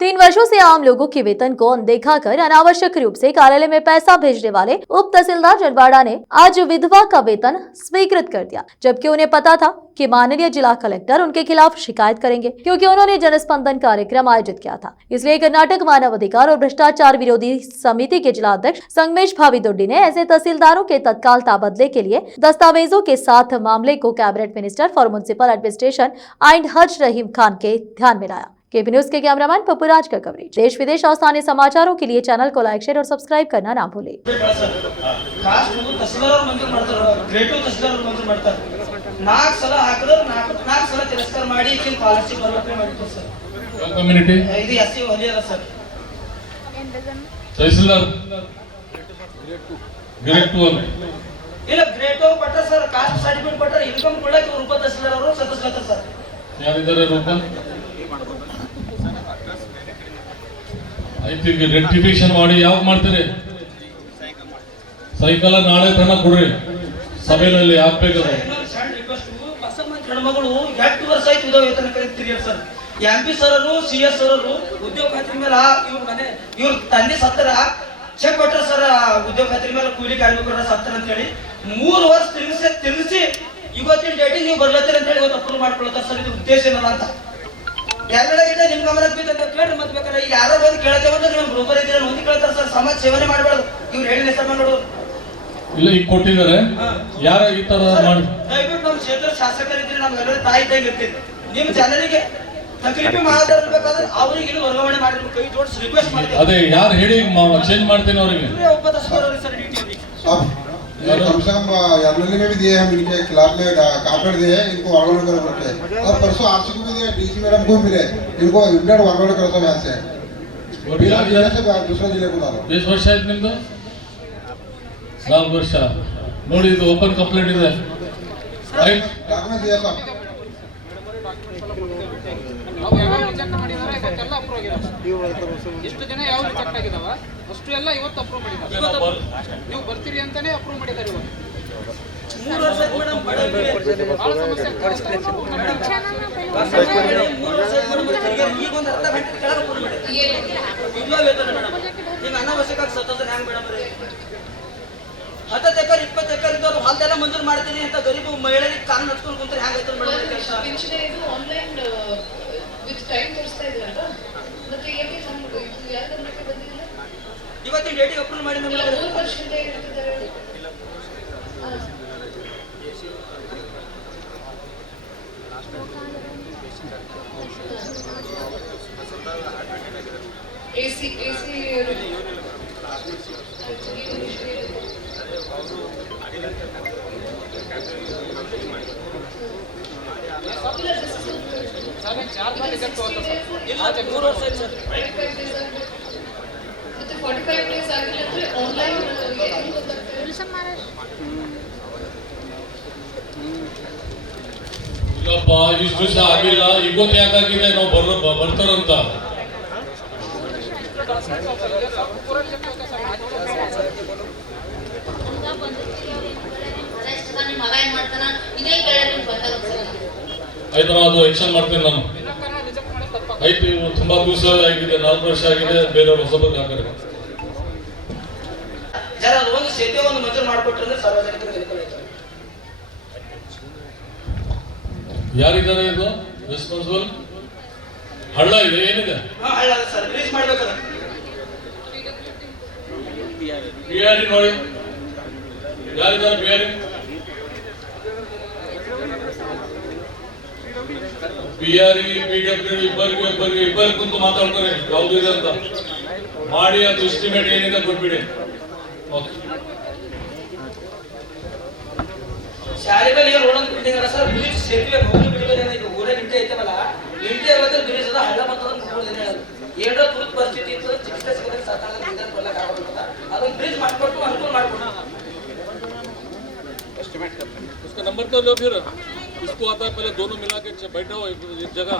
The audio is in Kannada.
3 वर्षों से आम लोगों के वेतन को अनदेखा कर अनावश्यक रूप से कार्यालय में पैसा भेजने वाले उप तहसीलदार जनवाड़ा ने आज विधवा का वेतन स्वीकृत कर दिया, जबकि उन्हें पता था कि माननीय जिला कलेक्टर उनके खिलाफ शिकायत करेंगे क्योंकि उन्होंने जनस्पंदन कार्यक्रम आयोजित किया था। इसलिए कर्नाटक मानव अधिकार और भ्रष्टाचार विरोधी समिति के जिला अध्यक्ष संगमेश भाविदोड्डी ने ऐसे तहसीलदारों के तत्काल तबादले के लिए दस्तावेजों के साथ मामले को cabinet minister for municipal administration and हज रहीम खान के ध्यान में लाया। केपी न्यूज के कैमरामैन पप्पूराज का कवरेज। देश विदेश और स्थानीय समाचारों के लिए चैनल को लाइक, शेयर और सब्सक्राइब करना ना भूलें। ಇಲ್ಲ ಗ್ರೇಟ್ ಅವರು ಪಟ್ಟ ಸರ್ ಕಾಸ್ಟ್ ಸರ್ಟಿಫಿಕೇಟ್ ಪಟ್ಟ ಇನ್ಕಮ್ ಕೊಡಕ್ಕೆ ರೂಪ ತಹಸೀಲ್ದಾರ್ ಅವರು ಸದಸ್ಯರಾಗ್ತಾರೆ ಸರ್. ಯಾರಿದ್ದಾರೆ ರೂಪ? ಐ ಥಿಂಕ್ ರೆಕ್ಟಿಫಿಕೇಶನ್ ಮಾಡಿ ಯಾವಾಗ ಮಾಡ್ತೀರಿ? ಸೈಕಲ್ ನಾಳೆ ತನಕ ಕೊಡ್ರಿ, ಸಭೆಯಲ್ಲಿ ಹಾಕ್ಬೇಕದು. ಸಣ್ಣ ರಿಕ್ವೆಸ್ಟ್, ಬಸಮ್ಮ ಹೆಣ್ಮಗಳು 8 ವರ್ಷ ಆಯ್ತು ಉದ್ಯೋಗ ವೇತನ ಕರೀತೀರಿ ಸರ್. MP ಸರ್ ಅವರು CS ಅವರು ಉದ್ಯೋಗ ಖಾತ್ರಿ ಮೇಲೆ ಇವ್ರ ತಂದೆ ಸತ್ತರ ಚೆಕ್ ಕೊಟ್ಟರು ಸರ್. ಉದ್ಯೋಗ ಖಾತ್ರಿ ಮೇಲೆ ಕೂಲಿ ಕಾರ್ಮಿಕರ ಸತ್ತರ ಅಂತ ಹೇಳಿ 3 ವರ್ಷ ತಿರುಗಿಸಿ ಇವತ್ತಿನ ಡೇಟಿಗೆ ನೀವು ಬರ್ಲತ್ತೀರಿ ಅಂತ ಹೇಳಿ ಇವತ್ತು ಅಪ್ರೂವ್ ಮಾಡ್ಕೊಳ್ತಾರೆ ಸರ್. ಇದು ಉದ್ದೇಶ ಏನಲ್ಲ ಅಂತ ಎಲ್ಲರಿಗಿಂತ ನಿಮ್ ಗಮನಕ್ಕೆ ಬಿದ್ದ ಕೇಳ್ರಿ. ಮತ್ತೆ ಬೇಕಾದ್ರೆ ಈಗ ಯಾರೋ ಬಂದು ಕೇಳ್ತೇವೆ ಅಂದ್ರೆ ನೀವು ಬ್ರೋಕರ್ ಇದ್ದೀರ ಒಂದು ಕೇಳ್ತಾರೆ ಸರ್. ಸಮಾಜ ಸೇವನೆ ಮಾಡಬಾರ್ದು. ಇವ್ರು ಹೇಳಿದ ಹೆಸರು ಮಾಡೋದು ಇಲ್ಲ, ಈಗ ಕೊಟ್ಟಿದ್ದಾರೆ. ಯಾರ ಈ ತರ ಮಾಡಿ ದಯವಿಟ್ಟು ನಮ್ಮ ಕ್ಷೇತ್ರ ಶಾಸಕರಿದ್ರೆ ನಮ್ಗೆಲ್ಲರೂ ತಾಯಿ ಇದ್ದಂಗೆ ಇರ್ತೀವಿ. ನಿಮ್ಮ ಜನರಿಗೆ ತಕಲೀಫಿ ಮಾತಾಡಬೇಕಾದ್ರೆ ಅವ್ರಿಗೆ ಇಲ್ಲಿ ವರ್ಗಾವಣೆ ಮಾಡಿರ್ಬೇಕು. ಕೈ ಜೋಡಿಸಿ ರಿಕ್ವೆಸ್ಟ್ ಮಾಡ್ತೀವಿ. ಅದೇ ಯಾರು ಹೇಳಿ ಚೇಂಜ್ ಮಾಡ್ತೀನಿ ಅವರಿಗೆ. ಒಬ್ಬ ತಹಸೀಲ್ದಾರ್ ಸರ್ ಡ್ಯೂಟಿ कम से कम एमएलए में भी दिए हम, इनके खिलाफ में कागज दिए, इनको वर्गावण करो बोलते। और परसों आरसी को भी दिए, डीसी मैडम को मिले, इनको इमीडिएट वर्गावण करो सब यहाँ से दूसरे जिले को डालो। ಎಷ್ಟು ವರ್ಷ ಆಯ್ತು ನಿಮ್ದು? 4 ವರ್ಷ. ನೋಡಿ, ಇದು ಓಪನ್ ಕಂಪ್ಲೇಂಟ್ ಇದೆ. ರೈಟ್, ಡಾಕ್ಯುಮೆಂಟ್ दिया सब. ಎಷ್ಟು ಜನ ಯಾವ ರಿಜೆಕ್ಟ್ ಆಗಿದಾವ ಅಷ್ಟು ಎಲ್ಲ ಇವತ್ತು ಅಪ್ರೂವ್ ಮಾಡಿದ್ದಾರೆ. ನೀವು ಬರ್ತೀರಿ ಅಂತಾನೆ ಅಪ್ರೂವ್ ಮಾಡಿದ್ದಾರೆ. ಇವತ್ತು 3 ವರ್ಷ ಮೇಡಮ್ ಬಹಳ ಸಮಸ್ಯೆ ಈಗ ಒಂದು ಅರ್ಧ ಗಂಟೆ ಕೆಳಗೆ ಅಪ್ರೂವ್ ಮಾಡಿ ಇದ್ವಾ ವೇತನ ಮೇಡಮ್. ಈಗ ಅನಾವಶ್ಯಕ ಸತ್ತೋದ್ರೆ ಹ್ಯಾಂಗ ಮೇಡಮ್ ರೀ? 10 ಎಕರೆ 20 ಎಕರೆ ಇದ್ದವ್ರು ಹೊಲದೆಲ್ಲ ಮಂಜೂರು ಮಾಡ್ತೀನಿ ಅಂತ ಗರೀಬ್ ಮಹಿಳೆಯರಿಗೆ ಕಾನೂನು ಹಚ್ಕೊಂಡು ಕುಂತ್ರೆ ಹ್ಯಾಂಗಾಯ್ತದೆ ಮೇಡಮ್? ಆನ್ಲೈನ್ ವಿತ್ ಟೈಮ್ ತೋರಿಸ್ತಾ ಇದ್ರಲ್ಲ, ಮತ್ತೆ ಏಕೆ ನಮ್ಗೆ ಯಾರ ಗಮನಕ್ಕೆ ಬಂದಿಲ್ಲ? ಇವತ್ತಿನ ಡೇಟಿಗೆ ಅಪ್ರೂವ್ ಮಾಡಿ ಇಲ್ಲ, 3 ವರ್ಷದಿಂದ ಇರ್ತಿದ್ದಾರೆ. AC ರಿಜೆಕ್ಟ್ ಹೋಗ್ತದೆ ಇಲ್ಲ 3 ವರ್ಷ ಆಯ್ತು ಸರ್. 45 days ಆಗಿದೆ. ಮತ್ತೆ 45 days ಆಗಿಲ್ಲ ಅಂದ್ರೆ ಆನ್ಲೈನ್ ಇಲ್ಲಪ್ಪ, ಇಷ್ಟು ದಿವಸ ಆಗಿಲ್ಲ. ಇವತ್ತು ಯಾಕಾಗಿದೆ? ನಾವು ಬರ್ತಾರಂತ ಆಯ್ತು, ಅದು ಆಕ್ಷನ್ ಮಾಡ್ತೀನಿ ನಾನು. ಆಯ್ತು, ತುಂಬಾ ದಿವಸ ಆಗಿದೆ, 4 ವರ್ಷ ಆಗಿದೆ. ಬೇರೆಯವ್ರು ಹೊಸಬರಿಗೆ ಹಾಕಿದ್ರೆ ಜರ ಅದು ಒಂದು ಸೇತುವೆ ಒಂದು ಮಂಜೂರು ಮಾಡಿಕೊಟ್ರೆ ಸಾರ್ವಜನಿಕರಿಗೆ ಅನುಕೂಲ ಆಯ್ತು. ಯಾರಿದ್ದಾರೆ ಇದು ರೆಸ್ಪಾನ್ಸಿಬಲ್? ಹಳ್ಳ ಇದೆ, ಏನಿದೆ? ಹಳ್ಳ ಸರ್, ರಿಲೀಸ್ ಮಾಡ್ಬೇಕಲ್ಲ. ಬಿಆರ್ಡಿ ನೋಡಿ, ಯಾರಿದ್ದಾರೆ ಬಿಆರ್ಡಿ? ಬಿಆರ್ಡಿ ಬಿಡಬ್ಲ್ಯೂ ಇಬ್ಬರು ಕುಂತು ಮಾತಾಡ್ತಾರೆ ಯಾವುದಿದೆ ಅಂತ ಮಾಡಿ. ಅದು ಎಸ್ಟಿಮೇಟ್ ಏನಿದೆ ಕೊಟ್ಬಿಡಿ. ಶಾಲೆ ಮೇಲೆ ರೋಡ್ ಅಂತ ಬಿಟ್ಟಿದ್ದಾರೆ ಸರ್. ಬ್ರಿಡ್ಜ್ ಸೇತುವೆ ಹೋಗಿ ಬಿಟ್ಟಿದ್ದಾರೆ. ಈಗ ಊರ ಗಂಟೆ ಐತವಲ್ಲ, ಗಂಟೆ ಅವತ್ತು ಬ್ರಿಡ್ಜ್ ಅದ ಹಳ್ಳ ಬರ್ತದ ಏನೋ ತುರ್ತು ಪರಿಸ್ಥಿತಿ ಇತ್ತು, ಚಿಕಿತ್ಸೆ ಸಿಗದೆ ಸಾಕಾಗಲ್ಲ, ಕೊಡ್ಲಕ್ಕೆ ಆಗೋದಿಲ್ಲ. ಅದೊಂದು ಬ್ರಿಡ್ಜ್ ಮಾಡ್ಕೊಟ್ಟು ಅನುಕೂಲ ಮಾಡ್ಕೊಟ್ಟು. उसका नंबर तो लो, फिर इसको आता है पहले दोनों मिला के बैठो एक जगह।